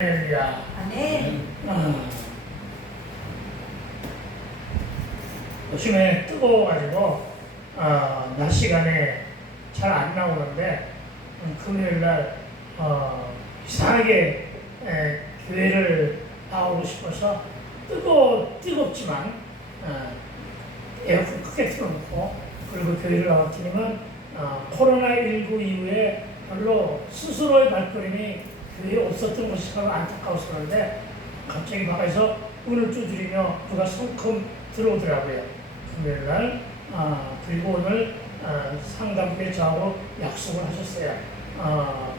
할렐루야. 아멘. 요즘에 뜨거워가지고 낮 시간에 잘 안 나오는데 금요일날 이상하게 교회를 나오고 싶어서 뜨겁지만 에어컨 크게 틀어놓고 그리고 교회를 나왔더니만 코로나19 이후에 별로 스스로의 발걸음이 교회에 없었던 것이 참 안타까워서 그런데 갑자기 밖에서 문을 두드리며 누가 성큼 들어오더라고요. 금요일날 그리고 오늘 상담부에 저하고 약속을 하셨어요.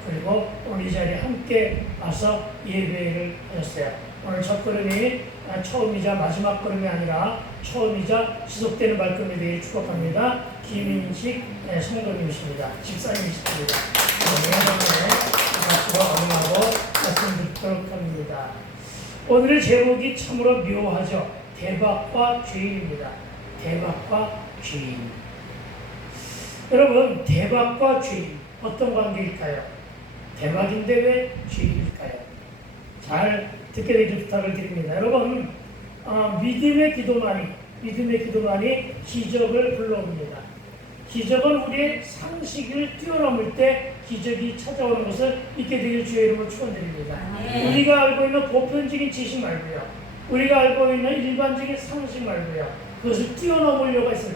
그리고 오늘 이 자리에 함께 와서 예배를 하셨어요. 오늘 첫 걸음이 처음이자 마지막 걸음이 아니라 처음이자 지속되는 발걸음이 되길 축복합니다. 김인식 성도님이십니다. 집사님이십니다. 박수와 응하고 말씀 듣도록 합니다. 오늘의 제목이 참으로 묘하죠. 대박과 죄인입니다. 대박과 죄인. 여러분, 대박과 죄인 어떤 관계일까요? 대박인데 왜 죄인일까요? 잘 듣게 되길 부탁을 드립니다. 여러분, 믿음의 기도만이 기적을 불러옵니다. 기적은 우리의 상식을 뛰어넘을 때 기적이 찾아오는 것을 믿게 되길 주의 이름으로 축원드립니다. 우리가 알고 있는 보편적인 지식 말고요. 우리가 알고 있는 일반적인 상식 말고요. 그것을 뛰어넘으려고 했을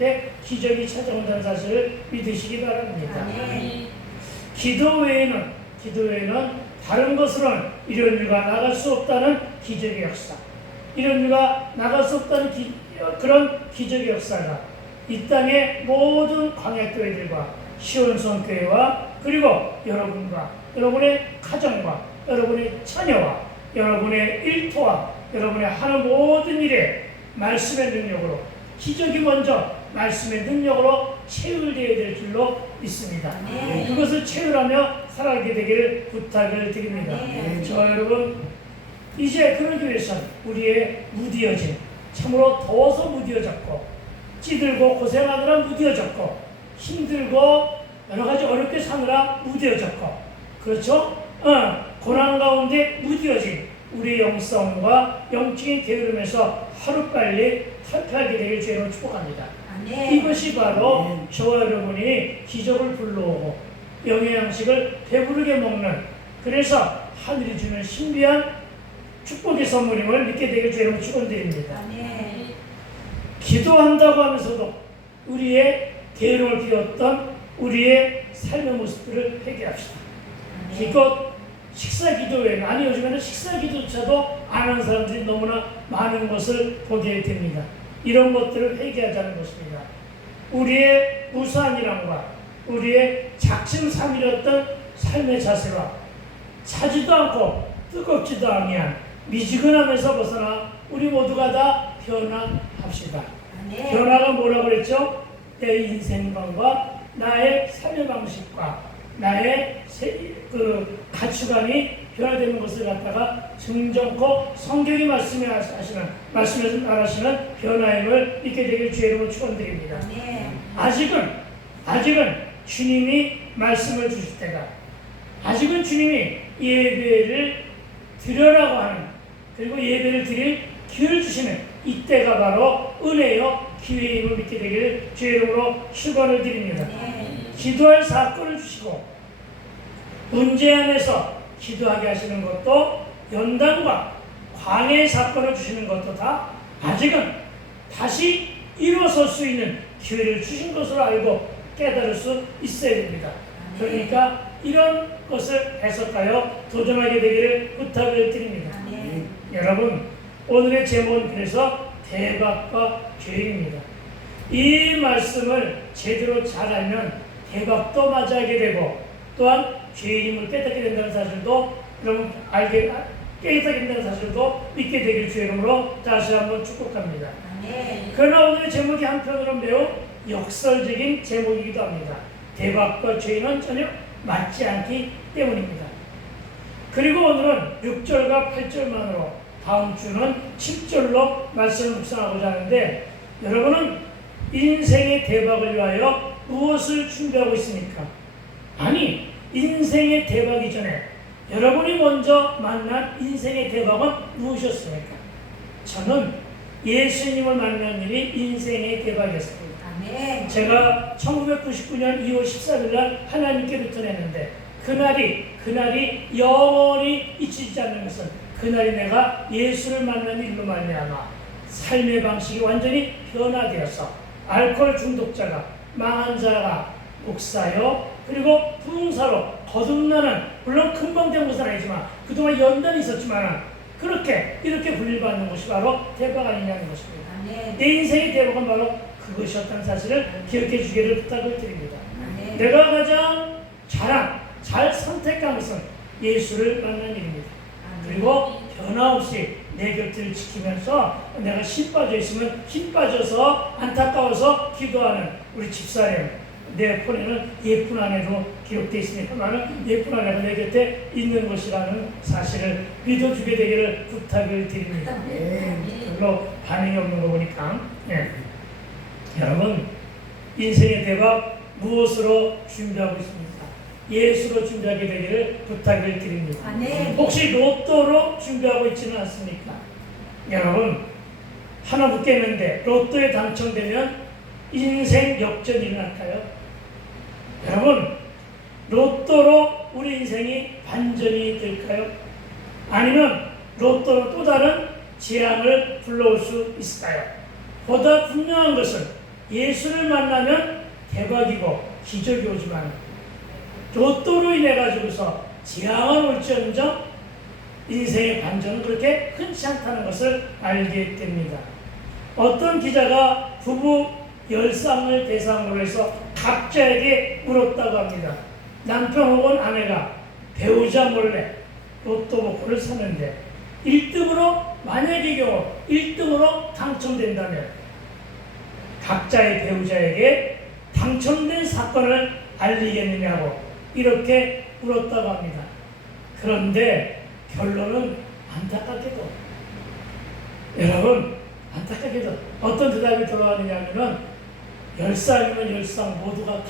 때 기적이 찾아온다는 사실을 믿으시기 바랍니다. 기도 외에는 다른 것으로는 이런 일과 나갈 수 없다는 기적의 역사, 이런 일과 나갈 수 없다는 그런 기적의 역사가 이 땅의 모든 광야교회들과 시온성교회와 그리고 여러분과 여러분의 가정과 여러분의 자녀와 여러분의 일터와 여러분의 하는 모든 일에 말씀의 능력으로 기적이 먼저 말씀의 능력으로 체휼되어야 될 줄로 믿습니다. 그것을 체휼하며 살아가게 되기를 부탁을 드립니다. 저 여러분, 이제 그러기 위해서는 우리의 무디어짐, 참으로 더워서 무디어졌고 찌들고 고생하느라 무디어졌고 힘들고 여러가지 어렵게 사느라 무디어졌고 그렇죠? 고난 가운데 무디어진 우리의 영성과 영적인 게으름에서 하루빨리 탈피하게 되길 주님으로 축복합니다. 이것이 바로 저와 여러분이 기적을 불러오고 영의 양식을 배부르게 먹는, 그래서 하늘이 주는 신비한 축복의 선물임을 믿게 되길 주님으로 축원드립니다. 기도한다고 하면서도 우리의 게으름을 비웠던 우리의 삶의 모습들을 회개합시다. 이것 식사 기도 외에는, 아니 요즘에는 식사 기도조차도 안 하는 사람들이 너무나 많은 것을 보게 됩니다. 이런 것들을 회개하자는 것입니다. 우리의 무수한 일함과 우리의 작심삼일이었던 삶의 자세와 차지도 않고 뜨겁지도 아니한 미지근함에서 벗어나 우리 모두가 다 변화합시다. 변화가 뭐라고 그랬죠? 내 인생관과 나의 삶의 방식과 나의 가치관이 변화되는 것을 갖다가 증정코 성경이 말씀에서 말하시는 변화임을 믿게 되길 주의 이름으로 축원드립니다. 아직은 주님이 말씀을 주실 때가, 아직은 주님이 예배를 드려라고 하는, 그리고 예배를 드릴 기회를 주시는 이때가 바로 은혜요 기회임을 믿게 되기를 주의 이름으로 축원을 드립니다. 기도할 사건을 주시고 문제 안에서 기도하게 하시는 것도, 연단과 광해의 사건을 주시는 것도 다 아직은 다시 일어설 수 있는 기회를 주신 것으로 알고 깨달을 수 있어야 됩니다. 그러니까 이런 것을 해석하여 도전하게 되기를 부탁을 드립니다. 여러분, 오늘의 제목은 그래서 대박과 죄인입니다. 이 말씀을 제대로 잘 알면 대박도 맞이하게 되고 또한 죄인임을 깨닫게 된다는 사실도 여러분 깨닫게 된다는 사실도 믿게 되길 주의 이름으로 다시 한번 축복합니다. 그러나 오늘의 제목이 한편으로는 매우 역설적인 제목이기도 합니다. 대박과 죄인은 전혀 맞지 않기 때문입니다. 그리고 오늘은 6절과 8절만으로 다음 주는 7절로 말씀을 묵상하고자 하는데, 여러분은 인생의 대박을 위하여 무엇을 준비하고 있습니까? 아니, 인생의 대박 이전에 여러분이 먼저 만난 인생의 대박은 무엇이었습니까? 저는 예수님을 만난 일이 인생의 대박이었습니다. 아멘. 제가 1999년 2월 14일 날 하나님께 루턴했는데 그날이 영원히 잊히지 않는 것은 그날이 내가 예수를 만난 일로 말미암아 삶의 방식이 완전히 변화되어서 알코올 중독자가 망한 자가 목사요 그리고 부흥사로 거듭나는 물론 금방 된 것은 아니지만 그동안 연단이 있었지만 이렇게 분류받는 것이 바로 대박 아니냐는 것입니다. 아멘. 내 인생의 대박은 바로 그것이었다는 사실을 기억해 주기를 부탁을 드립니다. 아멘. 내가 가장 잘 선택한 것은 예수를 만난 일입니다. 그리고 변함없이 내 곁을 지키면서 내가 힘 빠져 있으면 힘 빠져서 안타까워서 기도하는 우리 집사님, 내 폰에는 예쁜 아내로 기록되어 있으니까는 예쁜 아내가 내 곁에 있는 것이라는 사실을 믿어주게 되기를 부탁을 드립니다. 별로 반응이 없는 거 보니까 여러분 인생의 대박 무엇으로 준비하고 있습니까? 예수로 준비하게 되기를 부탁을 드립니다. 아멘. 혹시 로또로 준비하고 있지는 않습니까? 여러분 하나 묻겠는데 로또에 당첨되면 인생 역전이 일어날까요? 여러분 로또로 우리 인생이 반전이 될까요? 아니면 로또로 또 다른 재앙을 불러올 수 있을까요? 보다 분명한 것은 예수를 만나면 대박이고 기적이 오지만 로또로 인해 가지고서 재앙을 올지언정 인생의 반전은 그렇게 흔치 않다는 것을 알게 됩니다. 어떤 기자가 부부 10쌍을 대상으로 해서 각자에게 물었다고 합니다. 남편 혹은 아내가 배우자 몰래 로또 복권을 샀는데 1등으로 만약의 경우 1등으로 당첨된다면 각자의 배우자에게 당첨된 사건을 알리겠느냐고 이렇게 물었다고 합니다. 그런데 결론은 안타깝게도 여러분 안타깝게도 어떤 대답이 돌아가느냐 하면은 10쌍이면 10쌍 모두가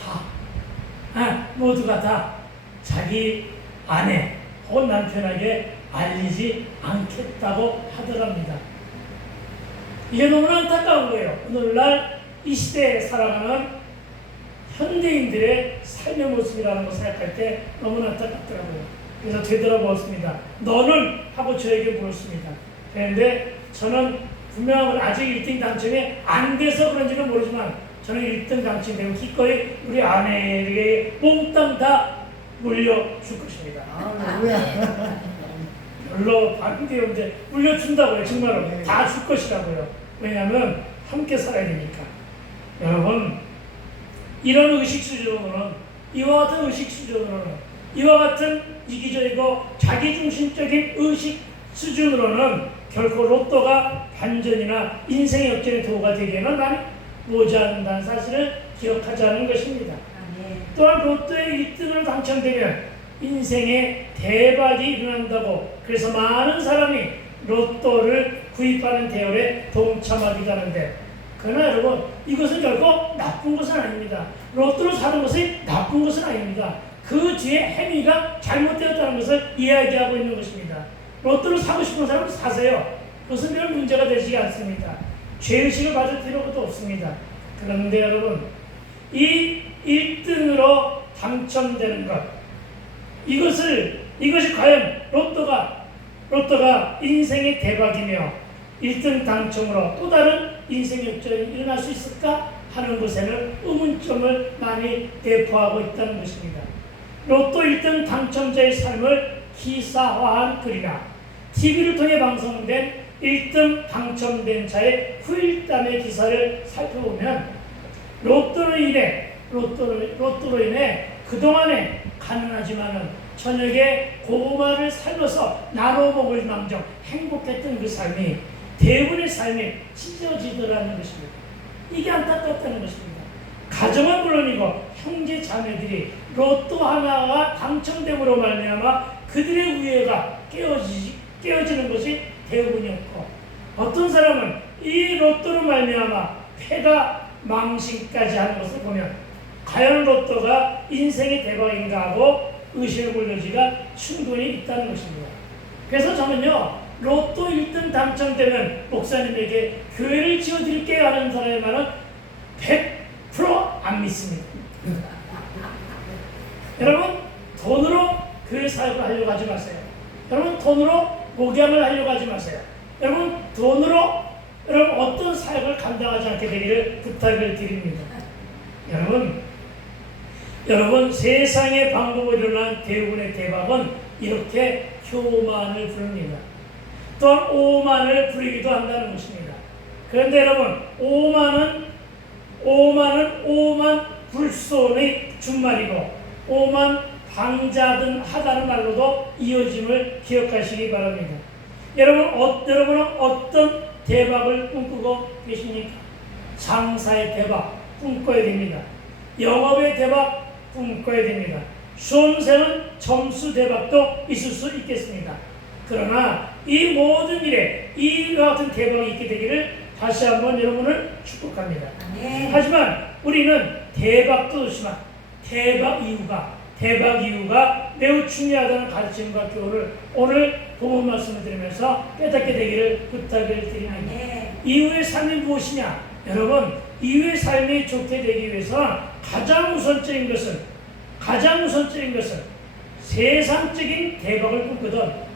다 자기 아내 혹은 남편에게 알리지 않겠다고 하더랍니다. 이게 너무나 안타까운 거예요. 오늘날 이 시대에 살아가는 현대인들의 삶의 모습이라는 것을 생각할 때 너무나 안타깝더라고요. 그래서 되돌아보았습니다. 너는? 하고 저에게 물었습니다. 그런데 저는 분명하고 아직 1등 당첨이 안 돼서 그런지는 모르지만 저는 1등 당첨되면 기꺼이 우리 아내에게 몽땅 다 물려줄 것입니다. 별로 반대요. 이제 물려준다고요. 정말로 다 줄 것이라고요. 왜냐하면 함께 살아야 되니까. 여러분 이런 의식 수준으로는 이와 같은 의식 수준으로는 이와 같은 이기적이고 자기중심적인 의식 수준으로는 결코 로또가 반전이나 인생의 역전의 도구가 되기에는 많이 모자란다는 사실을 기억하자는 것입니다. 또한 로또에 1등을 당첨되면 인생의 대박이 일어난다고 그래서 많은 사람이 로또를 구입하는 대열에 동참하기도 하는데 그러나 여러분 이것은 결코 나쁜 것은 아닙니다. 로또를 사는 것이 나쁜 것은 아닙니다. 그 뒤에 행위가 잘못되었다는 것을 이야기하고 있는 것입니다. 로또를 사고 싶은 사람은 사세요. 그것은 별 문제가 되지 않습니다. 죄의식을 받을 필요도 없습니다. 그런데 여러분 이 1등으로 당첨되는 것 이것이 과연 로또가 인생의 대박이며 1등 당첨으로 또 다른 인생 역전이 일어날 수 있을까 하는 것에는 의문점을 많이 대포하고 있다는 것입니다. 로또 1등 당첨자의 삶을 기사화한 글이나 TV를 통해 방송된 1등 당첨된 자의 후일담의 기사를 살펴보면 로또로 인해 그동안에 가난하지만은 저녁에 고구마를 삶아서 나눠 먹을 망정 행복했던 그 삶이 대부분의 삶이 찢어지더라는 것입니다. 이게 안타깝다는 것입니다. 가정은 물론이고 형제 자매들이 로또 하나가 당첨됨으로 말미암아 그들의 우애가 깨어지는 것이 대부분이었고 어떤 사람은 이 로또로 말미암아 패가 망신까지 하는 것을 보면 과연 로또가 인생의 대박인가 하고 의심의 문제가 충분히 있다는 것입니다. 그래서 저는요, 로또 1등 당첨되면 목사님에게 교회를 지어드릴게요 하는 사람의 말은 100%안 믿습니다. 여러분, 돈으로 교회 사역을 하려고 하지 마세요. 여러분, 돈으로 목양을 하려고 하지 마세요. 여러분, 돈으로 여러분 어떤 사역을 감당하지 않게 되기를 부탁을 드립니다. 여러분 세상의 방법으로 일어난 대부분의 대박은 이렇게 교만을 부릅니다. 또한 오만을 부리기도 한다는 것입니다. 그런데 여러분, 오만은 오만 불손의 준말이고 오만 방자든 하다는 말로도 이어짐을 기억하시기 바랍니다. 여러분은 어떤 대박을 꿈꾸고 계십니까? 장사의 대박 꿈꿔야 됩니다. 영업의 대박 꿈꿔야 됩니다. 수험생은 점수 대박도 있을 수 있겠습니다. 그러나 이 모든 일에 이와 같은 대박이 있게 되기를 다시 한번 여러분을 축복합니다. 네. 하지만 우리는 대박도 좋지만 대박 이유가 매우 중요하다는 가르침과 교훈을 오늘 본문 말씀을 들으면서 깨닫게 되기를 부탁을 드립니다. 네. 이후의 삶이 무엇이냐? 여러분, 이후의 삶이 좋게 되기 위해서 가장 우선적인 것은 세상적인 대박을 꿈꾸든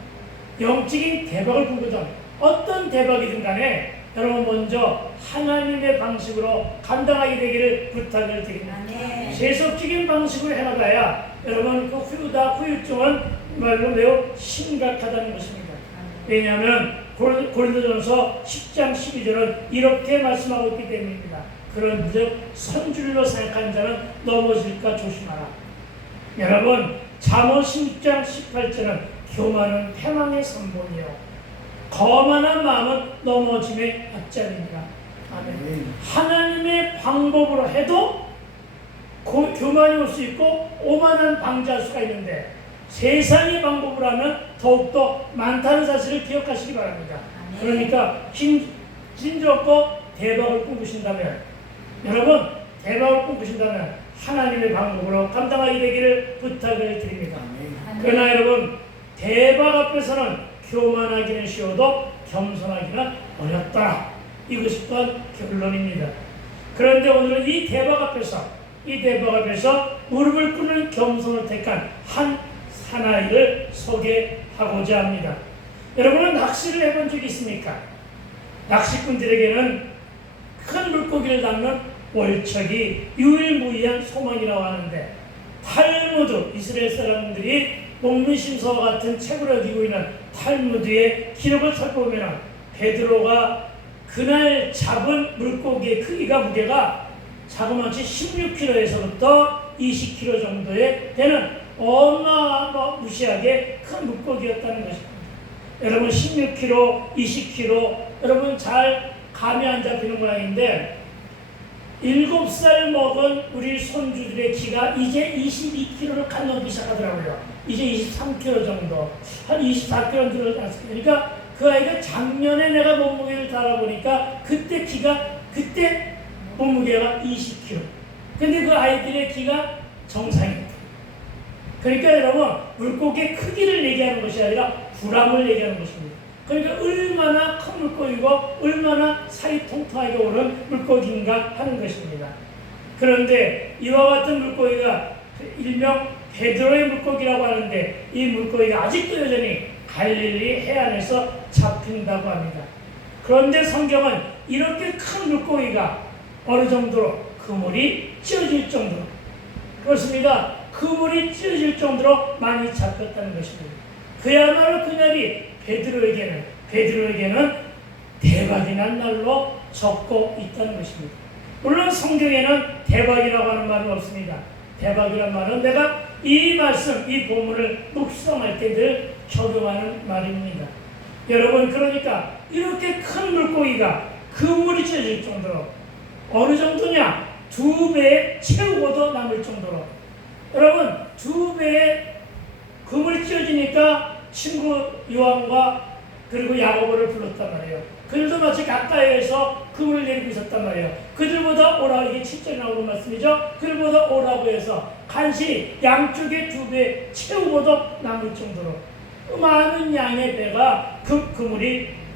영적인 대박을 꿈꾸든 어떤 대박이든 간에 여러분 먼저 하나님의 방식으로 감당하게 되기를 부탁을 드립니다. 네. 세속적인 방식으로 해나가야 여러분 그 후유증은 말로 매우 심각하다는 것입니다. 왜냐하면 고린도전서 10장 12절은 이렇게 말씀하고 있기 때문입니다. 그런즉 선줄로 생각한 자는 넘어질까 조심하라. 여러분, 잠언 16장 18절은 교만은 패망의 선본이요 거만한 마음은 넘어짐의 앞자리니라. 아멘. 하나님의 방법으로 해도 교만이 올 수 있고 오만한 방자할 수가 있는데 세상의 방법으로 하면 더욱더 많다는 사실을 기억하시기 바랍니다. 아멘. 그러니까 힘없고 대박을 꿈꾸신다면 여러분 하나님의 방법으로 감당하게 되기를 부탁을 드립니다. 아멘. 그러나 여러분 대박 앞에서는 교만하기는 쉬워도 겸손하기는 어렵다. 이것이 또한 결론입니다. 그런데 오늘은 이 대박 앞에서 무릎을 꿇는 겸손을 택한 한 사나이를 소개하고자 합니다. 여러분은 낚시를 해본 적이 있습니까? 낚시꾼들에게는 큰 물고기를 잡는 월척이 유일무이한 소망이라고 하는데 탈무드, 이스라엘 사람들이 목민심서와 같은 책으로 여기고 있는 탈무드의 기록을 살펴보면 베드로가 그날 잡은 물고기의 크기가 무게가 자그마치 16kg에서부터 20kg 정도에 되는 어마무시하게 큰 물고기였다는 것입니다. 여러분 16kg, 20kg 여러분 잘 감이 안 잡히는 모양인데 7살 먹은 우리 손주들의 키가 이제 22kg를 간 넘기 시작하더라고요. 이제 23kg 정도, 한 24kg 들어지 않습니까? 그러니까 그 아이가 작년에 내가 몸무게를 달아보니까 그때 몸무게가 20kg. 근데 그 아이들의 키가 정상입니다. 그러니까 여러분, 물고기의 크기를 얘기하는 것이 아니라 불암을 얘기하는 것입니다. 그러니까 얼마나 큰 물고기고 얼마나 살이 통통하게 오는 물고기인가 하는 것입니다. 그런데 이와 같은 물고기가 일명 베드로의 물고기라고 하는데 이 물고기가 아직도 여전히 갈릴리 해안에서 잡힌다고 합니다. 그런데 성경은 이렇게 큰 물고기가 어느 정도로 그물이 찢어질 정도로 그렇습니다. 그물이 찢어질 정도로 많이 잡혔다는 것입니다. 그야말로 그날이 베드로에게는 대박이 난 날로 적고 있다는 것입니다. 물론 성경에는 대박이라고 하는 말은 없습니다. 대박이란 말은 내가 이 말씀, 이 본문을 묵상할 때 늘 적용하는 말입니다. 여러분, 그러니까 이렇게 큰 물고기가 그물이 찢어질 정도로 어느 정도냐? 2배 채우고도 남을 정도로 여러분 2배의 그물이 찢어지니까 친구 요한과 그리고 야고보를 불렀단 말이에요. 그들도 마치 가까이에서 그물을 내리고 있었단 말이에요. 그들보다 오라고, 이게 7절에 나오는 말씀이죠. 그들보다 오라고 해서 간신히 양쪽에 2배 채우고도 남을 정도로 많은 양의 배가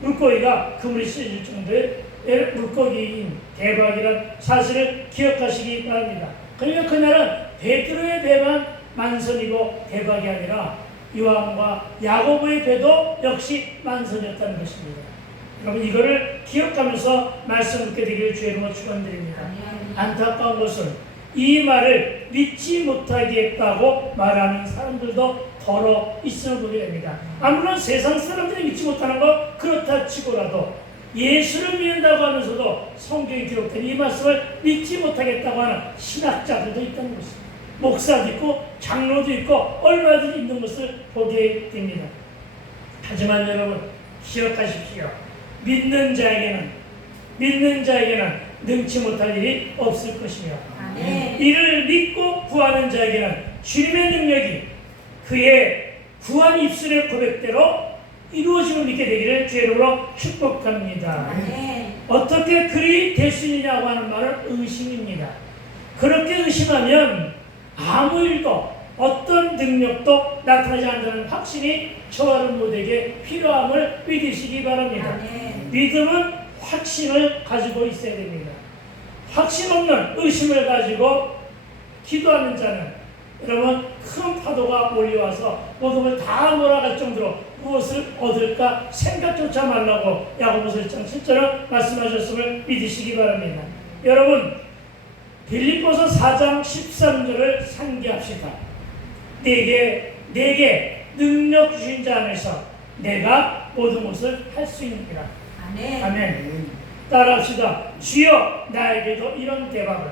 물고기가 그물이 씌어질 정도의 물고기인 대박이란 사실을 기억하시기 바랍니다. 그러니까 그날은 베드로의 배만 만선이고 대박이 아니라 요한과 야고보의 배도 역시 만선이었다는 것입니다. 여러분 이거를 기억하면서 말씀 듣게 되기를 주의 이름으로 축원드립니다. 안타까운 것은 이 말을 믿지 못하겠다고 말하는 사람들도 더러 있음을 보게 됩니다. 아무런 세상 사람들이 믿지 못하는 거 그렇다 치고라도 예수를 믿는다고 하면서도 성경에 기록된 이 말씀을 믿지 못하겠다고 하는 신학자들도 있다는 것입니다. 목사도 있고 장로도 있고 얼마든지 있는 것을 보게 됩니다. 하지만 여러분 기억하십시오. 믿는 자에게는 능치 못할 일이 없을 것이며 이를 믿고 구하는 자에게는 주님의 능력이 그의 구한 입술의 고백대로 이루어짐을 믿게 되기를 주의 이름으로 축복합니다. 어떻게 그리 될 수 있느냐고 하는 말은 의심입니다. 그렇게 의심하면 아무 일도 어떤 능력도 나타나지 않는다는 확신이 저와 여러분에게 필요함을 믿으시기 바랍니다. 믿음은 확신을 가지고 있어야 됩니다. 확신 없는 의심을 가지고 기도하는 자는 여러분 큰 파도가 몰려와서 모든 걸 다 몰아갈 정도로 무엇을 얻을까 생각조차 말라고 야고보서 1장 7절을 말씀하셨음을 믿으시기 바랍니다. 여러분 빌립보서 4장 13절을 상기합시다. 내게 능력 주신 자 안에서 내가 모든 것을 할 수 있느니라. 아멘. 따라합시다. 주여 나에게도 이런 대박을.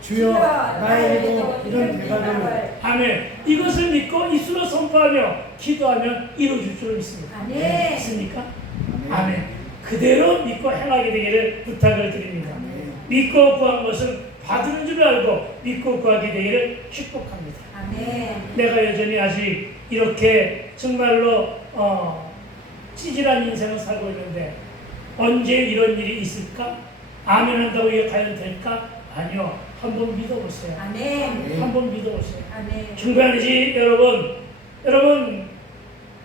주여 나에게도 이런 대박을. 아멘. 이것을 믿고 입술로 선포하며 기도하면 이루어질 줄 믿습니다. 아멘. 믿습니까? 아멘. 그대로 믿고 행하게 되기를 부탁을 드립니다. 믿고 구한 것은 받는 줄 알고 믿고 구하게 되기를 축복합니다. 내가 여전히 아직 이렇게 정말로 찌질한 인생을 살고 있는데 언제 이런 일이 있을까? 아멘 한다고 이게 과연 될까? 아니요. 한번 믿어보세요. 한번 믿어보세요. 중간이지 여러분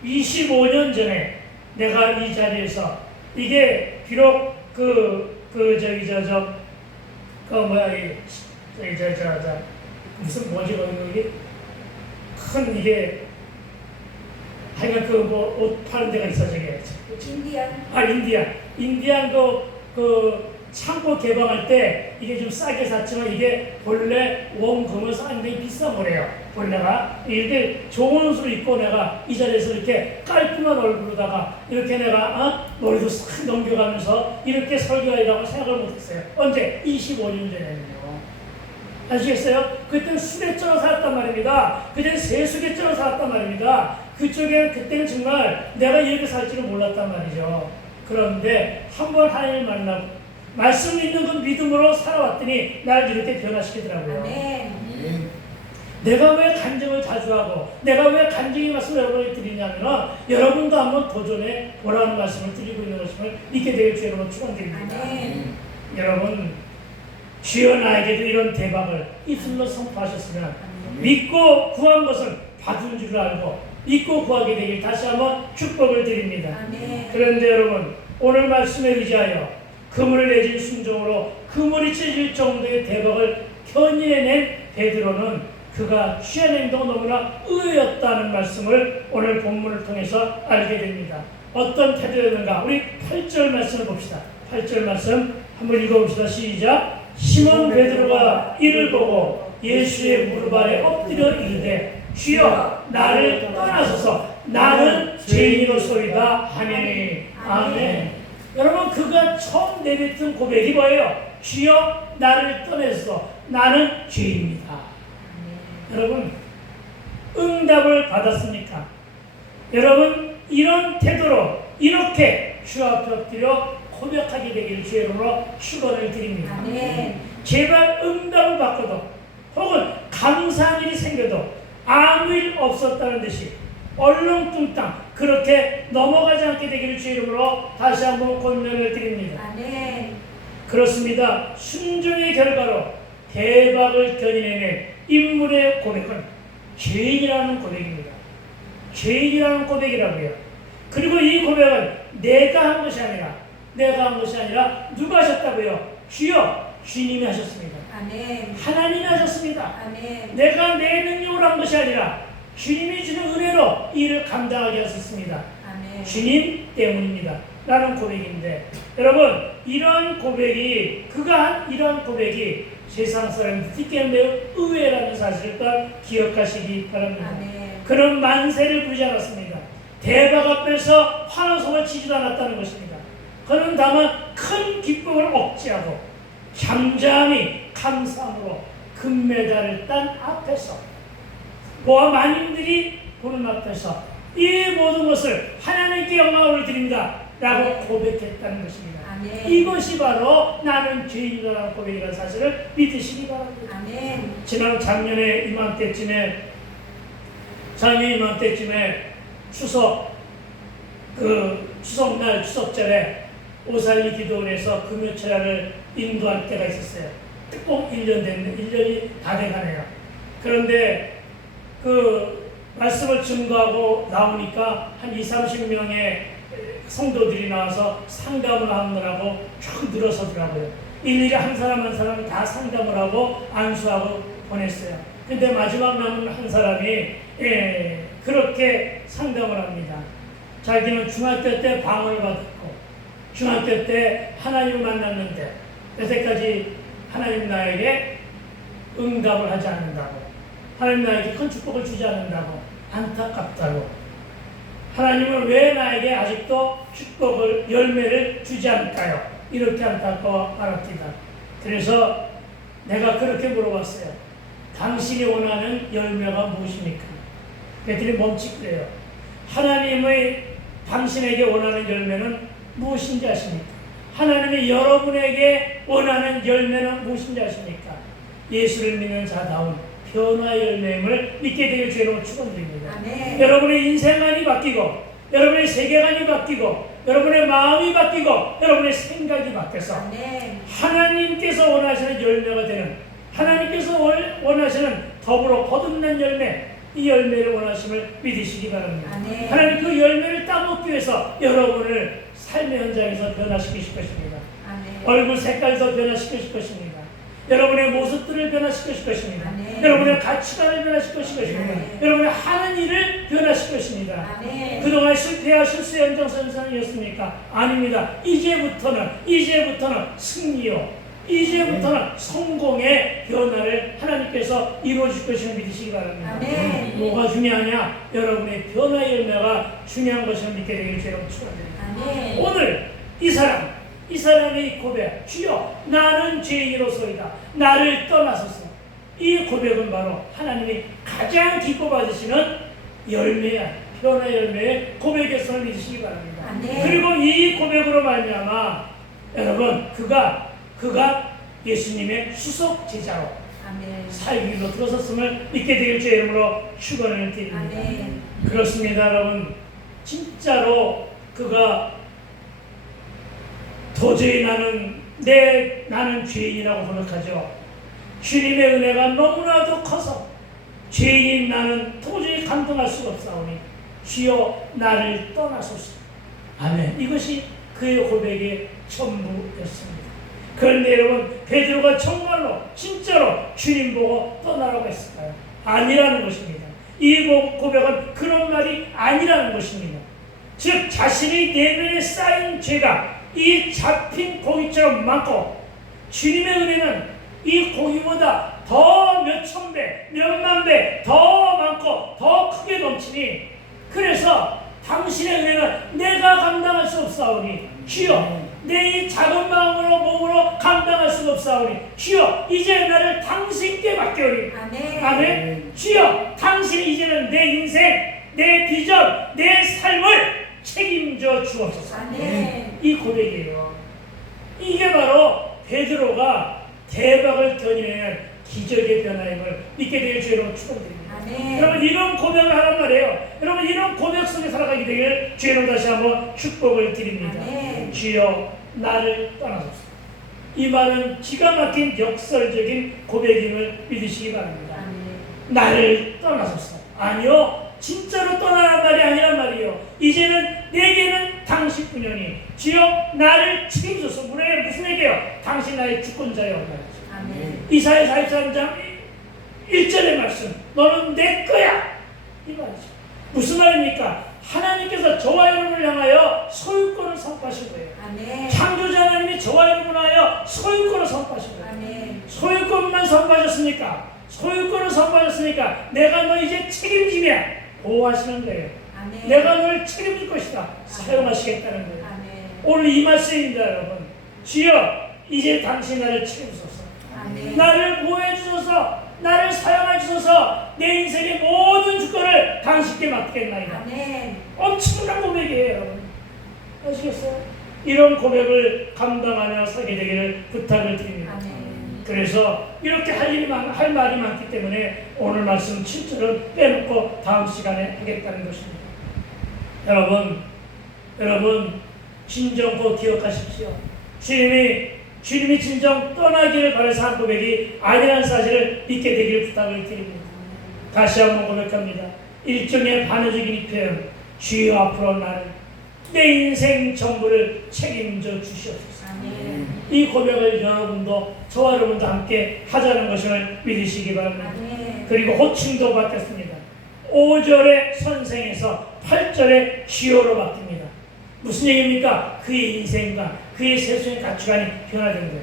25년 전에 내가 이 자리에서 이게 비록 무슨 뭐지 거기 큰 이게 하여간 옷 파는 데가 있어 저게 인디안 그 창고 개방할 때 이게 좀 싸게 샀지만 이게 본래 원금을 상당히 비싼 거래요. 본래가 이렇게 좋은 옷을 입고 내가 이 자리에서 이렇게 깔끔한 얼굴로다가 이렇게 내가 머리도 싹 넘겨가면서 이렇게 설교하리라고 생각을 못했어요. 언제? 25년 전에는요. 아시겠어요? 그때는 수레처럼 살았단 말입니다. 그때는 세수개처럼 살았단 말입니다. 그때는 정말 내가 이렇게 살지는 몰랐단 말이죠. 그런데 한번 하나님을 만나고 말씀 믿는 그 믿음으로 살아왔더니 나를 이렇게 변화시키더라고요. 내가 왜 간증을 자주 하고 내가 왜 간증의 말씀을 여러분에게 드리냐면 여러분도 한번 도전해 보라는 말씀을 드리고 있는 것임을 믿게 되길 주의 이름으로 축원드립니다. 여러분 주여 나에게도 이런 대박을 입술로 선포하셨으면 믿고 구한 것은 받은 줄 알고 믿고 구하게 되길 다시 한번 축복을 드립니다. 그런데 여러분 오늘 말씀에 의지하여 그물을 내진 순종으로 그물이 찢어질 정도의 대박을 견인해낸 베드로는 그가 취한 행동은 너무나 의외였다는 말씀을 오늘 본문을 통해서 알게 됩니다. 어떤 태도였는가? 우리 8절 말씀을 봅시다. 8절 말씀 한번 읽어봅시다. 시작. 시몬 베드로가 이를 보고 예수의 무릎 아래 엎드려 이르되 주여 나를 떠나소서 나는 죄인이로소이다 하니 아멘. 여러분 그가 처음 내뱉은 고백이 뭐예요? 주여 나를 떠나소서 나는 죄인이다. 여러분 응답을 받았습니까? 여러분 이런 태도로 이렇게 주 앞에 엎드려 고백하게 되기를 주의 이름으로 축원을 드립니다. 제발 응답을 받고도 혹은 감사한 일이 생겨도 아무 일 없었다는 듯이 얼렁뚱땅 그렇게 넘어가지 않게 되기를 주의 이름으로 다시 한번 권면을 드립니다. 그렇습니다. 순종의 결과로 대박을 견인해낸 인물의 고백은 죄인이라는 고백입니다. 죄인이라는 고백이라고요. 그리고 이 고백은 내가 한 것이 아니라 누가 하셨다고요? 주여, 주님이 하셨습니다. 아멘. 하나님이 하셨습니다. 아멘. 내가 내 능력으로 한 것이 아니라 주님이 주는 은혜로 이 일을 감당하게 하셨습니다. 아멘. 주님 때문입니다. 라는 고백인데, 여러분, 이런 고백이, 그가 한 이런 고백이 세상 사람들 듣기에 매우 의외라는 사실을 또한 기억하시기 바랍니다. 아멘. 그는 만세를 부르지 않았습니다. 대박 앞에서 환호성을 치지도 않았다는 것입니다. 그는 다만 큰 기쁨을 억제하고 잠잠히 감사함으로 금메달을 딴 앞에서, 모아 만인들이 보는 앞에서 이 모든 것을 하나님께 영광을 드립니다 라고 고백했다는 것입니다. 아멘. 이것이 바로 나는 죄인이라는 고백이라는 사실을 믿으시기 바랍니다. 아멘. 지난 작년 이맘때쯤에 추석날 추석절에 오살리 기도원에서 금요철야를 인도할 때가 있었어요. 꼭 1년이 다 돼가네요. 그런데 그 말씀을 증거하고 나오니까 한 20-30명의 성도들이 나와서 상담을 하느라고 쭉 늘어서더라고요. 일일이 한 사람 한 사람 다 상담을 하고 안수하고 보냈어요. 근데 마지막 남은 한 사람이 그렇게 상담을 합니다. 자기는 중학교 때 방언을 받았고 중학교 때 하나님을 만났는데 여태까지 하나님 나에게 응답을 하지 않는다고, 하나님 나에게 큰 축복을 주지 않는다고 안타깝다고, 하나님은 왜 나에게 아직도 축복을 열매를 주지 않을까요? 이렇게 안타까워 말합니다. 그래서 내가 그렇게 물어봤어요. 당신이 원하는 열매가 무엇입니까? 그랬더니 멈칫거려요. 하나님의 당신에게 원하는 열매는 무엇인지 아십니까? 하나님이 여러분에게 원하는 열매는 무엇인지 아십니까? 예수를 믿는 자다운 변화의 열매임을 믿게 되길 주님으로 축원드립니다. 아멘. 여러분의 인생관이 바뀌고, 여러분의 세계관이 바뀌고, 여러분의 마음이 바뀌고, 여러분의 생각이 바뀌어서 아멘. 하나님께서 원하시는 열매가 되는, 하나님께서 원하시는 더불어 거듭난 열매, 이 열매를 원하심을 믿으시기 바랍니다. 아멘. 하나님 그 열매를 따먹기 위해서 여러분을 삶의 현장에서 변화시키실 것입니다. 아멘. 얼굴 색깔도 변화시키실 것입니다. 여러분의 모습들을 변화시키실 것입니다. 아멘. 여러분의 가치관을 변화시킬 것입니다. 아멘. 여러분의 하는 일을 변화시킬 것입니다. 아멘. 그동안 실패와 실수의 연장선상이었습니까? 아닙니다. 이제부터는 승리요, 이제부터는 성공의 변화를 하나님께서 이루어질 것을 믿으시기 바랍니다. 아멘. 뭐가 중요하냐? 여러분의 변화의 열매가 중요한 것을 믿게 되기를 여러분 축원드립니다. 아멘. 오늘 이 사람의 고백, 주여 나는 죄인으로소이다, 나를 떠나소서. 이 고백은 바로 하나님이 가장 기뻐 받으시는 열매야, 변화의 열매의 고백에서 믿으시기 바랍니다. 아멘. 그리고 이 고백으로 말미암아 여러분 그가 예수님의 수석 제자로 아멘. 살기로 들어섰음을 믿게 되길 주의 이름으로 축원을 드립니다. 아멘. 그렇습니다, 여러분. 진짜로 그가 도저히 나는 죄인이라고 고백하죠. 주님의 은혜가 너무나도 커서 죄인인 나는 도저히 감당할 수가 없사오니 주여 나를 떠나소서. 아멘. 이것이 그의 고백의 전부였습니다. 그런데 여러분, 베드로가 정말로 진짜로 주님 보고 떠나라고 했을까요? 아니라는 것입니다. 이 고백은 그런 말이 아니라는 것입니다. 즉 자신의 내면에 쌓인 죄가 이 잡힌 고기처럼 많고, 주님의 은혜는 이 고기보다 더 몇천 배, 몇만 배 더 많고 더 크게 넘치니, 그래서 당신의 은혜는 내가 감당할 수 없사오니 주여 내 이 작은 마음으로 몸으로 감당할 수 없사오니 주여 이제 나를 당신께 맡겨오니. 아멘. 아멘. 주여 당신이 이제는 내 인생, 내 비전, 내 삶을 책임져 주옵소서. 아멘. 이 고백이에요. 이게 바로 베드로가 대박을 견인하는 기적의 변화임을 믿게 되길 주의로 축원드립니다. 아멘. 여러분 이런 고백을 하란 말이에요. 여러분 이런 고백 속에 살아가게 되길 주의로 다시 한번 축복을 드립니다. 아멘. 주여 나를 떠나소서. 이 말은 기가 막힌 역설적인 고백임을 믿으시기 바랍니다. 아멘. 나를 떠나소서. 아니요, 진짜로 떠나란 말이 아니란 말이요. 이제는 내게는 당신뿐이니 주여 나를 책임져서. 무슨 얘기예요? 당신 나의 주권자여. 아멘. 이사야 43장 1절의 말씀, 너는 내 거야, 이 말이죠. 무슨 말입니까? 하나님께서 저와 여러분을 향하여 소유권을 선포하신 거예요. 아멘. 창조자 하나님이 저와 여러분을 향하여 소유권을 선포하신 거예요. 아멘. 소유권만 선포하셨으니까, 소유권을 선포하셨으니까 내가 너 이제 책임지면 보호하시는 거예요. 아멘. 내가 널 책임질 것이다, 사용하시겠다는 거예요. 아멘. 오늘 이 말씀입니다, 여러분. 주여 이제 당신 나를 책임소서. 아멘. 나를 보호해 주소서. 나를 사용해 주소서. 내 인생의 모든 주권을 당신께 맡기겠나이다. 아멘. 엄청난 고백이에요, 여러분. 아시겠어요? 이런 고백을 감당하며 살게 되기를 부탁을 드립니다. 아멘. 그래서 이렇게 할 말이 많기 때문에 오늘 말씀 7절은 빼놓고 다음 시간에 하겠다는 것입니다. 여러분 진정 꼭 기억하십시오. 주님이 진정 떠나기를 바라서 한 고백이 아니라는 사실을 믿게 되기를 부탁을 드립니다. 다시 한번 고백합니다. 일종의 반어적인 표현, 주여 앞으로 나를, 내 인생 전부를 책임져 주시옵소서. 아멘. 이 고백을 여러분도, 저와 여러분도 함께 하자는 것을 믿으시기 바랍니다. 아멘. 그리고 호칭도 바뀌었습니다. 5절의 선생에서 8절의 주여로 바뀝니다. 무슨 얘기입니까? 그의 인생과 그의 세상의 가치관이 변화된 거예요.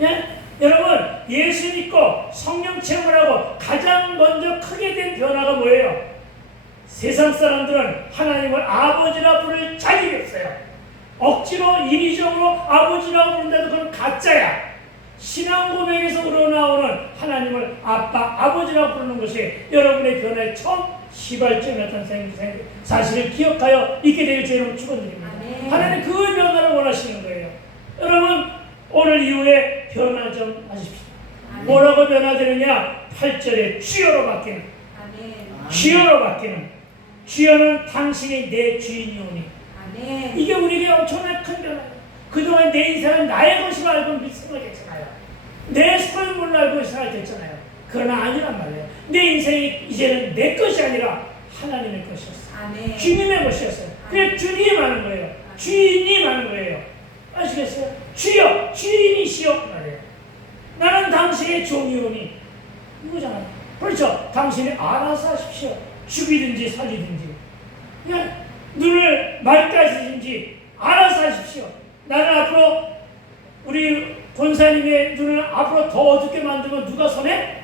예? 여러분, 예수 믿고 성령 체험을 하고 가장 먼저 크게 된 변화가 뭐예요? 세상 사람들은 하나님을 아버지라 부를 자격이 없어요. 억지로 인위적으로 아버지라고 부른다도 그건 가짜야. 신앙 고백에서 우러나오는 하나님을 아빠, 아버지라고 부르는 것이 여러분의 변화의 처음 시발점이었다는 사실을 기억하여 있게 되길 주님으로 축원드립니다. 하나님 그 변화를 원하시는 거예요. 여러분, 오늘 이후에 변화 좀 하십시오. 아멘. 뭐라고 변화되느냐? 8절에 주여로 바뀌는, 아멘. 주여로 바뀌는, 주여는 당신이 내 주인이오니. 아멘. 이게 우리에게 엄청난 큰 변화예요. 그동안 내 인생은 나의 것이라 알고 생각했잖아요. 내 소유물로 알고 생각했잖아요. 그러나 아니란 말이에요. 내 인생이 이제는 내 것이 아니라 하나님의 것이었어요. 아멘. 주님의 것이었어요. 그래서 주님이 많은 거예요. 주인이 많은 거예요. 아시겠어요? 주여, 주인이시여 말이에요. 나는 당신의 종이오니. 이거잖아요. 그렇죠. 당신이 알아서 하십시오. 죽이든지 살리든지, 그냥 눈을 맑게 하시든지 알아서 하십시오. 나는 앞으로, 우리 권사님의 눈을 앞으로 더 어둡게 만들면 누가 손해?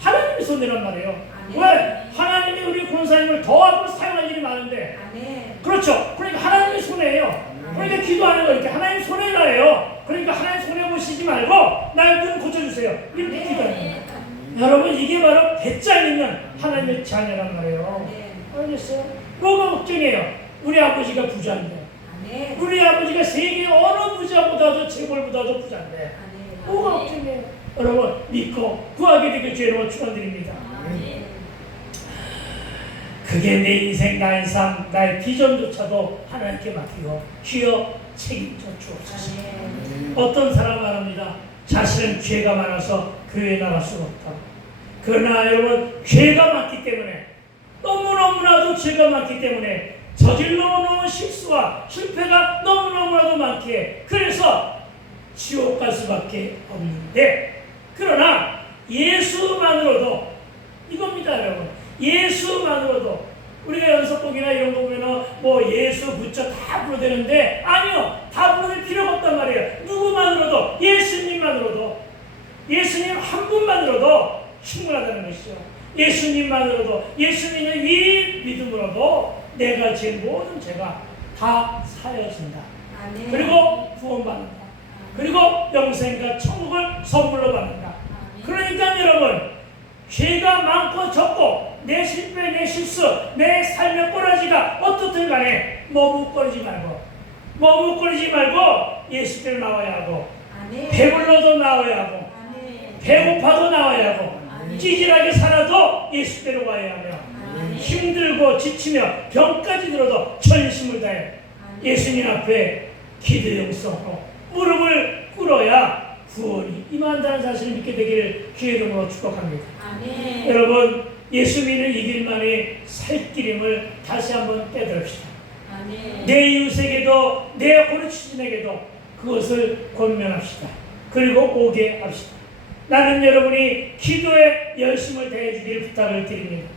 하나님이 손해란 말이에요. 아멘. 왜? 하나님이 우리 권사님을 더 앞으로 사용할 일이 많은데. 아멘. 그렇죠. 그러니까 하나님이 손해예요. 그러니까 기도하는 거 이렇게 하나님 손해가 해요. 그러니까 하나님 손해 보시지 말고 나의 눈 고쳐주세요. 이렇게 기도하는 거예요. 여러분, 이게 바로 배짱 있는 하나님의 자녀란 말이에요. 알겠어요? 뭐가 걱정해요? 우리 아버지가 부자인데, 아멘. 우리 아버지가 세계 어느 부자보다도 재벌보다도 부자인데 뭐가 걱정해요? 여러분, 믿고 구하게 되길 주님으로 축원드립니다. 그게 내 인생, 나의 삶, 나의 비전조차도 하나님께 맡기고 주여 책임져 주옵소서. 어떤 사람 말합니다. 자신은 죄가 많아서 교회에 나갈 수가 없다. 그러나 여러분, 죄가 많기 때문에, 너무너무나도 죄가 많기 때문에 저질러 놓은 실수와 실패가 너무너무나도 많기에 그래서 지옥 갈 수밖에 없는데, 그러나 예수만으로도, 이겁니다 여러분, 예수만으로도, 우리가 연속곡이나 이런 거 보면은 뭐 예수 부처 다 불러대는데, 아니요, 다 불러댈 필요가 없단 말이에요. 누구만으로도, 예수님만으로도, 예수님 한 분만으로도 충분하다는 것이죠. 예수님만으로도, 예수님의 위 믿음으로도 내가 지은 모든 죄가 다 사여진다. 아멘. 그리고 구원받는다. 그리고 영생과 천국을 선물로 받는다. 그러니까 여러분, 죄가 많고 적고 내 실패, 내 실수, 내 삶의 꼬라지가 어떻든 간에 머뭇거리지 말고 예수께로 나와야 하고, 아멘. 배불러도 나와야 하고, 아멘. 배고파도 나와야 하고, 아멘. 찌질하게 살아도 예수께로 와야 하며, 아멘. 힘들고 지치며 병까지 들어도 전심을 다해 예수님 앞에 기도 영성으로 무릎을 꿇어야 구원이 임한다는 사실을 믿게 되기를 주의 이름으로 축복합니다. 아멘. 여러분, 예수 믿는 이 길만의 살 길임을 다시 한번 깨달읍시다. 아멘. 내 이웃에게도 내 고르치신에게도 그것을 권면합시다. 그리고 오게 합시다. 나는 여러분이 기도에 열심을 다해 주기를 부탁을 드립니다.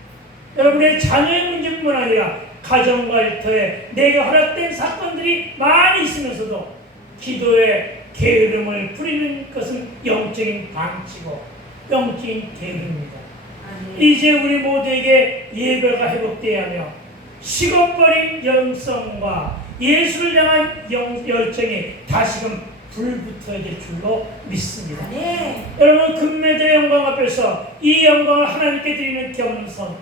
여러분의 자녀의 문제뿐만 아니라 가정과 일터에 내게 허락된 사건들이 많이 있으면서도 기도에 게으름을 부리는 것은 영적인 방치고 영적인 게으름입니다. 아멘. 이제 우리 모두에게 예배가 회복되어야 하며 식어버린 영성과 예수를 향한 열정이 다시금 불붙어야 될 줄로 믿습니다. 아멘. 여러분, 금메달의 영광 앞에서 이 영광을 하나님께 드리는 겸손,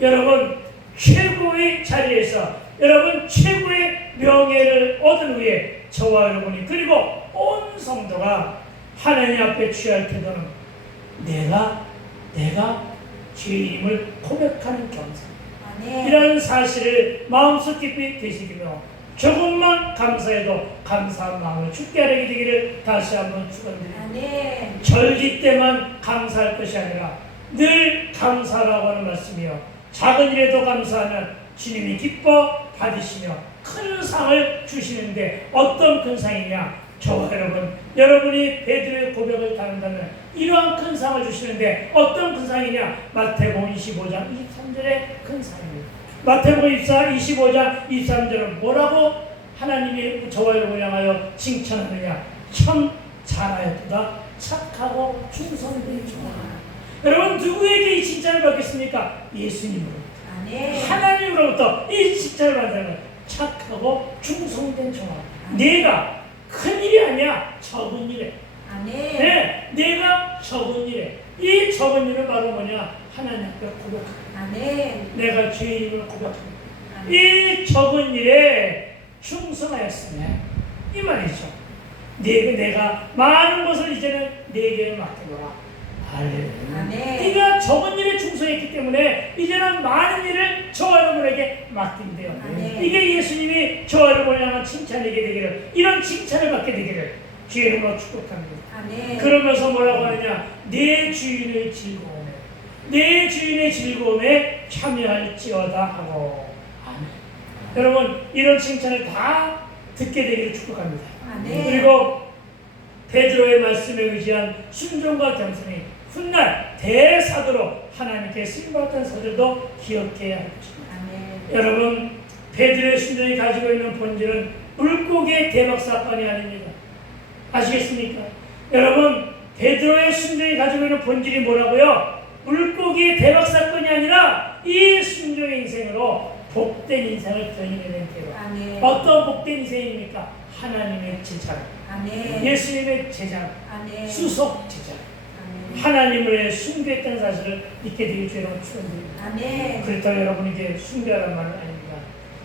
여러분 최고의 자리에서 여러분 최고의 명예를 얻은 후에 저와 여러분이 그리고 온 성도가 하나님 앞에 취할 태도는 내가 죄인임을 고백하는 겸손, 아멘. 이라는 사실을 마음속 깊이 되새기며 조금만 감사해도 감사한 마음을 죽게 하게 되기를 다시 한번 축원드립니다. 아멘. 절기 때만 감사할 것이 아니라 늘 감사라고 하는 말씀이요, 작은 일에도 감사하면 주님이 기뻐 받으시며 큰 상을 주시는데 어떤 큰 상이냐? 저와 여러분이 베드로의 고백을 따른다면 이러한 큰 상을 주시는데 어떤 큰 상이냐? 마태복음 25장 23절의 큰 상입니다. 마태복음 25장 23절은 뭐라고 하나님이 저와 여러분을 향하여 칭찬하느냐? 참 잘하였도다 착하고 충성된 종아. 여러분, 누구에게 이 칭찬을 받겠습니까? 예수님으로부터, 아멘. 하나님으로부터 이 칭찬을 받는 거예요. 착하고 충성된 종아. 내가 큰 일이 아니야. 적은 일에. 아멘. 네, 내가 적은 일에. 이 적은 일은 바로 뭐냐? 하나님 앞에 고백합니다. 아멘. 내가 죄인임을 고백합니다. 아멘. 이 적은 일에 충성하였으며 이 말이죠. 내가 많은 것을 이제는 내게 맡겨놓아. 할렐루야. 아멘. 네가 적은 일에 충성했기 때문에 이제는 많은 일을 저와 여러분에게 맡긴대요. 아멘. 이게 예수님이 저와 여러분을 향한 칭찬이게 되기를, 이런 칭찬을 받게 되기를 주의 이름으로 축복합니다. 아멘. 그러면서 뭐라고 하느냐? 내 주인의 즐거움에 참여할지어다 하고. 아멘. 여러분, 이런 칭찬을 다 듣게 되기를 축복합니다. 아멘. 그리고 베드로의 말씀에 의지한 순종과 겸손이 훗날 대사도로 하나님께 쓰임받았던 사들도 기억해야 할 것입니다. 아멘. 여러분, 베드로의 순종이 가지고 있는 본질은 물고기의 대박 사건이 아닙니다. 아시겠습니까? 여러분, 베드로의 순종이 가지고 있는 본질이 뭐라고요? 물고기의 대박 사건이 아니라 이 순종의 인생으로 복된 인생을 견인해낸 대로. 아멘. 어떤 복된 인생입니까? 하나님의 제자, 아멘. 예수님의 제자, 아멘. 수속 제자, 아멘. 하나님을 숭배했던 사실을 믿게 되길 주의로 축원드립니다. 아멘. 그렇다고 여러분에게 숭배하란 말은 아닙니다.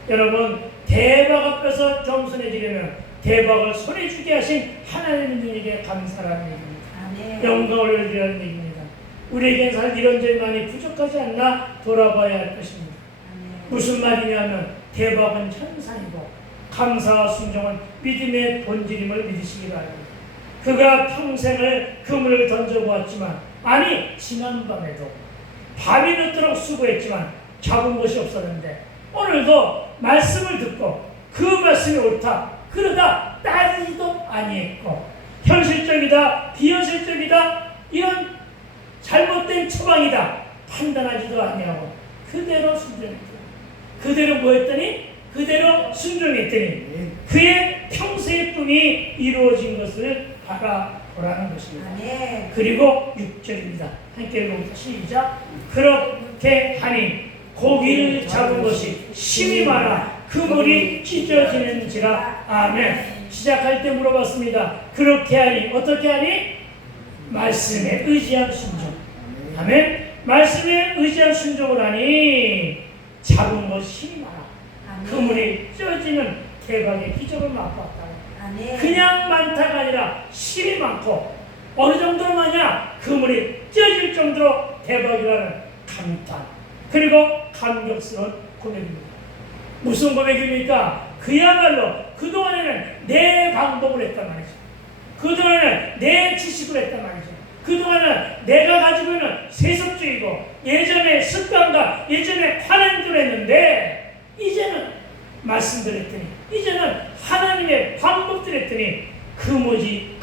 여러분, 대박 앞에서 겸손해지려면 대박을 손에 쥐게 하신 하나님의 능력에 감사라는 얘기입니다. 아멘. 영광을 올리라는 얘기입니다. 우리에겐 사실 이런 점이 많이 부족하지 않나 돌아봐야 할 것입니다. 아멘. 무슨 말이냐면 대박은 천상이고 감사와 순종은 믿음의 본질임을 믿으시기 바랍니다. 그가 평생을 그물을 던져보았지만, 아니 지난밤에도 밤이 늦도록 수고했지만 잡은 것이 없었는데 오늘도 말씀을 듣고 그 말씀이 옳다 그러다 따지지도 아니했고, 현실적이다 비현실적이다 이런 잘못된 처방이다 판단하지도 아니하고 그대로 순종했다. 그대로 뭐했더니? 그대로 순종했더니 그의 평생의 꿈이 이루어진 것을 바라보라는 것입니다. 아멘. 그리고 6절입니다. 함께 읽어보자. 시작. 그렇게 하니 고기를 잡은 것이 심이 많아 그물이 찢어지는지라. 아멘. 시작할 때 물어봤습니다. 그렇게 하니 어떻게 하니? 말씀에 의지한 순종. 아멘. 말씀에 의지한 순종을 하니 잡은 것이 힘이 많아 그물이 찢어지는 대박의 기적을 맛보았다. 아멘. 그냥 많다가 아니라 힘이 많고 어느 정도로 많냐? 그물이 찢어질 정도로 대박이라는 감탄 그리고 감격스러운 고백입니다. 무슨 고백입니까? 그야말로 그동안에는 내 방법을 했단 말이죠. 그동안은 내 지식으로 했단 말이죠. 그동안은 내가 가지고 있는 세속주의고 예전에 습관과 예전에 관행대로 했는데 이제는 말씀드렸더니 이제는 하나님의 방법대로 했더니 그물이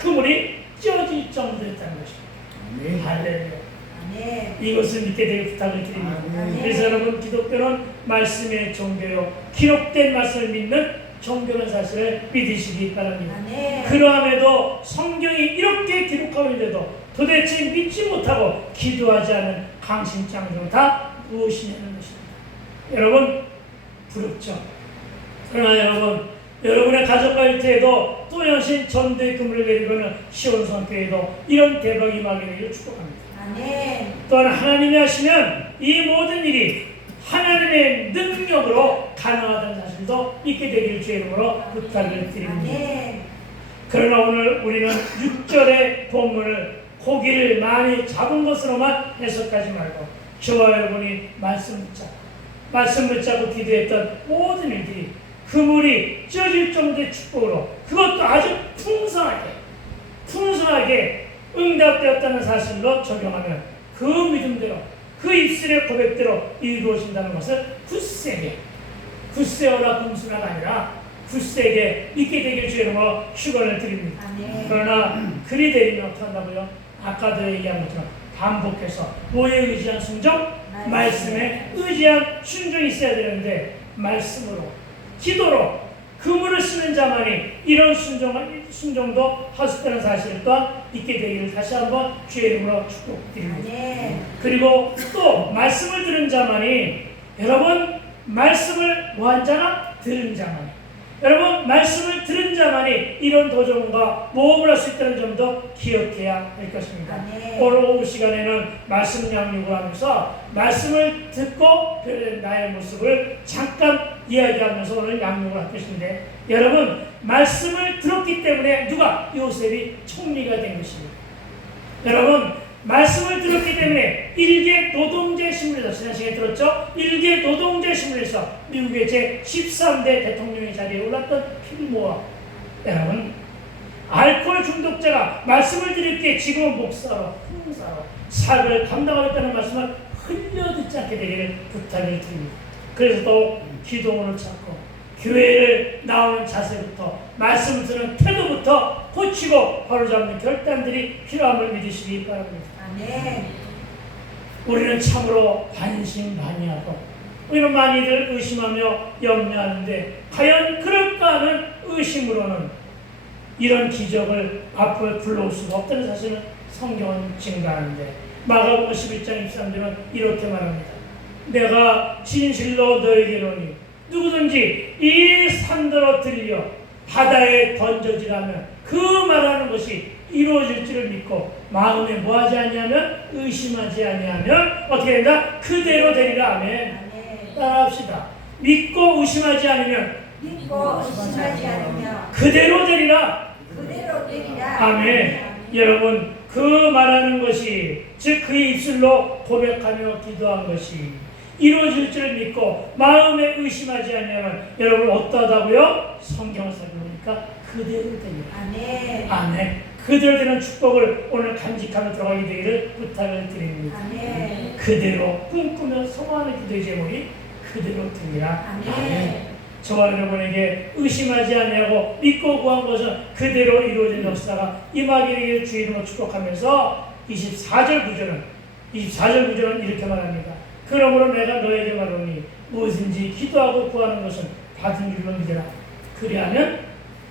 쪄질 정도였다는 것입니다. 할렐루야. 아멘. 이것을 믿게 되길 부탁을 드립니다. 아멘. 그래서 여러분 기독교는 말씀의 종교요 기록된 말씀을 믿는 종교는 사실을 믿으시기 바랍니다. 아멘. 그러함에도 성경이 이렇게 기록하고 있는데도 도대체 믿지 못하고 기도하지 않은 강심장들은 다 무엇이냐는 것입니다. 여러분 부럽죠. 그러나 여러분의 가족과 일터에도 또 여신 전도의 그물을 내리고는 시온성교회도 이런 대박이 임하게 되기를 축복합니다. 아멘. 또한 하나님이 하시면 이 모든 일이 하나님의 능력으로 가능하다는 사실도 믿게 되기를 주의 이름으로 부탁을 드립니다. 아멘. 그러나 오늘 우리는 6절의 본문을 고기를 많이 잡은 것으로만 해석하지 말고 저와 여러분이 말씀 붙잡고 기도했던 모든 일들이 그물이 쪄질 정도의 축복으로 그것도 아주 풍성하게 응답되었다는 사실로 적용하면 그 믿음대로 그 입술의 고백대로 이루어진다는 것을 굳세어라 금수나가 아니라 굳세게 믿게 되길 주의 이름으로 축원을 드립니다. 아멘. 그러나 그리 되리면 어떡한다고요? 아까도 얘기한 것처럼 반복해서 뭐에 의지한 순종? 말씀에 의지한 순종이 있어야 되는데 말씀으로 기도로 그물을 쓰는 자만이 이런 순종도 할 수 있다는 사실을 또한 믿게 되기를 다시 한번 주의 이름으로 축복드립니다. 아멘. 그리고 또 말씀을 들은 자만이 여러분 말씀을 뭐한 자나? 들은 자만이 여러분 말씀을 들은 자만이 이런 도전과 모험을 할 수 있다는 점도 기억해야 할 것입니다. 아멘. 오늘 오후 시간에는 말씀 양육을 하면서 말씀을 듣고 변화된 나의 모습을 잠깐 이야기하면서 오늘 양육을 할 것인데 여러분 말씀을 들었기 때문에 누가? 요셉이 총리가 된 것입니다. 여러분 말씀을 들었기 때문에 일개 노동자 신문에서 지난 시간에 들었죠? 일개 노동자 신문에서 미국의 제13대 대통령의 자리에 올랐던 필모어 여러분 알코올 중독자가 말씀을 들을 때 지금은 목사로 훈사로 사역을 감당하겠다는 말씀을 흘려듣지 않게 되기를 부탁을 드립니다. 그래서 또 기도원을 찾고 교회를 나오는 자세부터 말씀을 듣는 태도부터 고치고 바로잡는 결단들이 필요함을 믿으시기 바랍니다. 아멘. 우리는 참으로 반신반의하고 우리는 많이들 의심하며 염려하는데 과연 그럴까 하는 의심으로는 이런 기적을 앞으로 불러올 수가 없다는 사실은 성경은 증가하는데 마가복음 11장 23절은 이렇게 말합니다. 내가 진실로 너에게 이르노니 누구든지 이 산더러 들려 바다에 던져지라면 그 말하는 것이 이루어질 줄을 믿고 마음에 뭐하지 아니하면 의심하지 아니하면 어떻게 된다? 그대로 되리라. 아멘. 아멘. 따라합시다. 믿고 의심하지 않으면 믿고 의심하지 않으면 그대로 되리라. 그대로 되리라. 아멘. 여러분 그 말하는 것이 즉 그의 입술로 고백하며 기도한 것이 이루어질 줄을 믿고 마음에 의심하지 않으면 여러분 어떠하다고요? 성경을 살펴보니까 그대로 됩니다. 아멘. 아멘. 그대로 되는 축복을 오늘 간직하며 들어가게 되기를 부탁을 드립니다. 아멘. 그대로 꿈꾸며 소망하는 기도의 제목이 그대로 되리라. 아멘. 저와 여러분에게 의심하지 아니하고 믿고 구한 것은 그대로 이루어진 역사가 임하게 되기를 주의 이름으로 축복하면서 24절 구절은 이렇게 말합니다. 그러므로 내가 너에게 말하노니 무엇인지 기도하고 구하는 것은 받은 줄로 믿으라. 그리하면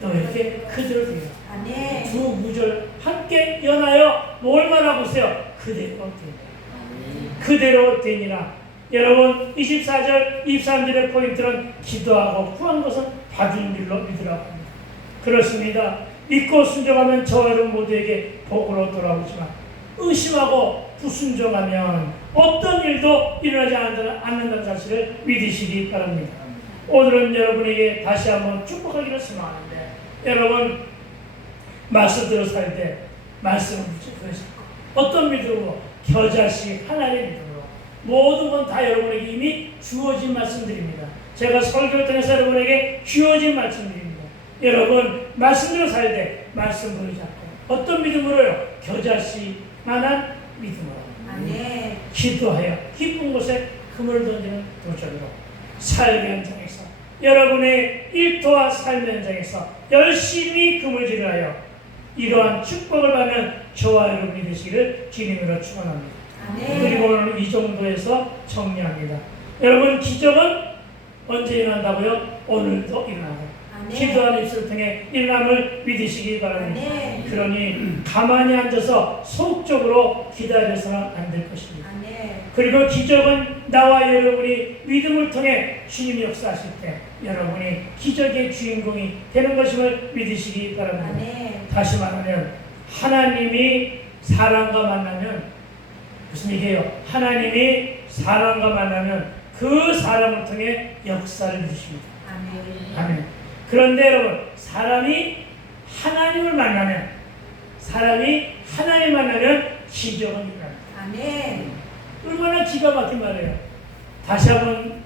너에게 그대로 되리라. 아멘. 두 구절 함께 연하여 뭘 말하고 있어요? 그대로 되니라. 그대로 되니라. 여러분 24절 23절의 포인트는 기도하고 구한 것은 받은 줄로 믿으라고 합니다. 그렇습니다. 믿고 순종하면 저와 여러분 모두에게 복으로 돌아오지만 의심하고 불순종하면 어떤 일도 일어나지 않는다는 사실을 믿으시기 바랍니다. 오늘은 여러분에게 다시 한번 축복하기를 소망하는데 여러분 말씀대로 살 때 말씀을 붙잡고 어떤 믿음으로 겨자씨 하나의 믿음으로 모든 건 다 여러분에게 이미 주어진 말씀드립니다. 제가 설교를 통해서 여러분에게 주어진 말씀드립니다. 여러분 말씀대로 살 때 말씀 붙잡고 어떤 믿음으로요? 겨자씨만한 믿음으로 아멘. 기도하여 깊은 곳에 금을 던지는 도전으로 삶의 현장에서 여러분의 일터와 삶의 현장에서 열심히 그물질을 하여 이러한 축복을 받는 저와 여러분이 되시기를 주님으로 축원합니다. 아멘. 그리고 오늘 이 정도에서 정리합니다. 여러분 기적은 언제 일어난다고요? 오늘도 일어나요. 아멘. 기도하는 입술을 통해 일어남을 믿으시기 바랍니다. 아멘. 그러니 가만히 앉아서 소극적으로 기다려서는 안 될 것입니다. 아멘. 그리고 기적은 나와 여러분이 믿음을 통해 주님이 역사하실 때 여러분이 기적의 주인공이 되는 것임을 믿으시기 바랍니다. 아멘. 다시 말하면 하나님이 사람과 만나면 무슨 얘기예요? 하나님이 사람과 만나면 그 사람을 통해 역사를 이루십니다. 아멘. 아멘. 그런데 여러분 사람이 하나님을 만나면 기적은 일어납니다. 아멘. 얼마나 기가 막힌 말이에요. 다시 한번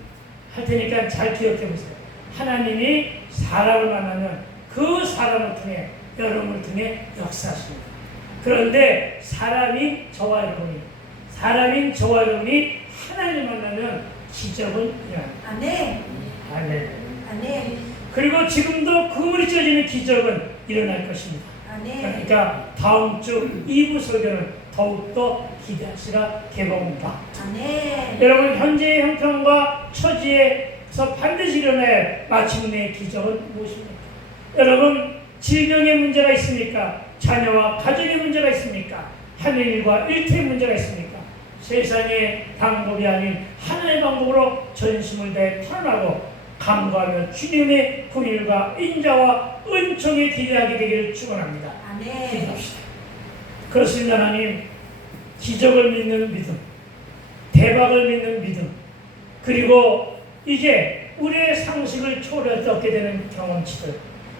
할 테니까 잘 기억해 보세요. 하나님이 사람을 만나면 그 사람을 통해 여러분을 통해 역사하십니다. 그런데 사람인 저와 여러분이 하나님을 만나면 기적은 일어납니다. 아멘. 아멘. 아멘. 그리고 지금도 그물이 쪄지는 기적은 일어날 것입니다. 아멘. 그러니까 다음 주 2부 설교는 더욱더 기대하시라 개봉입니다. 아멘. 여러분 현재의 형편과 처지에서 반드시 일어날 마침내 기적은 무엇입니까? 여러분 질병의 문제가 있습니까? 자녀와 가정의 문제가 있습니까? 하는 일과 일터의 문제가 있습니까? 세상의 방법이 아닌 하나의 방법으로 전심을 다해 털어나고 강구하며 주님의 긍휼과 인자와 은총에 기대하게 되기를 축원합니다. 아멘. 기도합시다. 그렇습니다. 하나님, 기적을 믿는 믿음, 대박을 믿는 믿음, 그리고 이제 우리의 상식을 초월해서 얻게 되는 경험치들,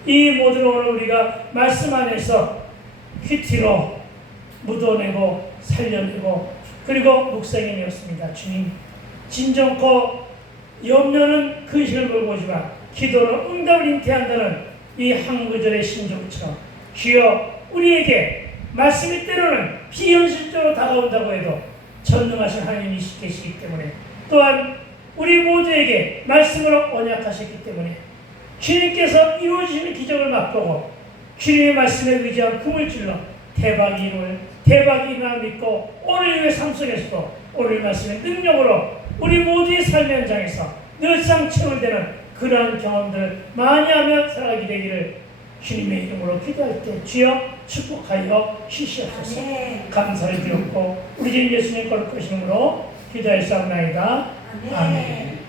이 모든 오늘 우리가 말씀 안에서 큐티로 묻어내고 살려내고 그리고 묵상해내었습니다. 주님, 진정코 염려는 근심을 몰고 오지만 기도는 응답을 잉태한다는 이 한 구절의 신조처럼 주여 우리에게 말씀이 때로는 비현실적으로 다가온다고 해도 전능하신 하나님이 계시기 때문에 또한 우리 모두에게 말씀으로 언약하셨기 때문에 주님께서 이루어지시는 기적을 맛보고 주님의 말씀에 의지한 그물질로 대박이 일어날 믿고 오늘 우리의 삶 속에서도 오늘 말씀의 능력으로 우리 모두의 삶의 현장에서 늘상 체험되는 그러한 경험들을 많이 하며 살아가게 되기를 주님의 이름으로 기도할 때 주여 축복하여 주시옵소서. 아멘. 감사를 드렸고 우리 주님 예수님 거룩하신 이름으로 기도하였사옵나이다. 아멘. 아멘.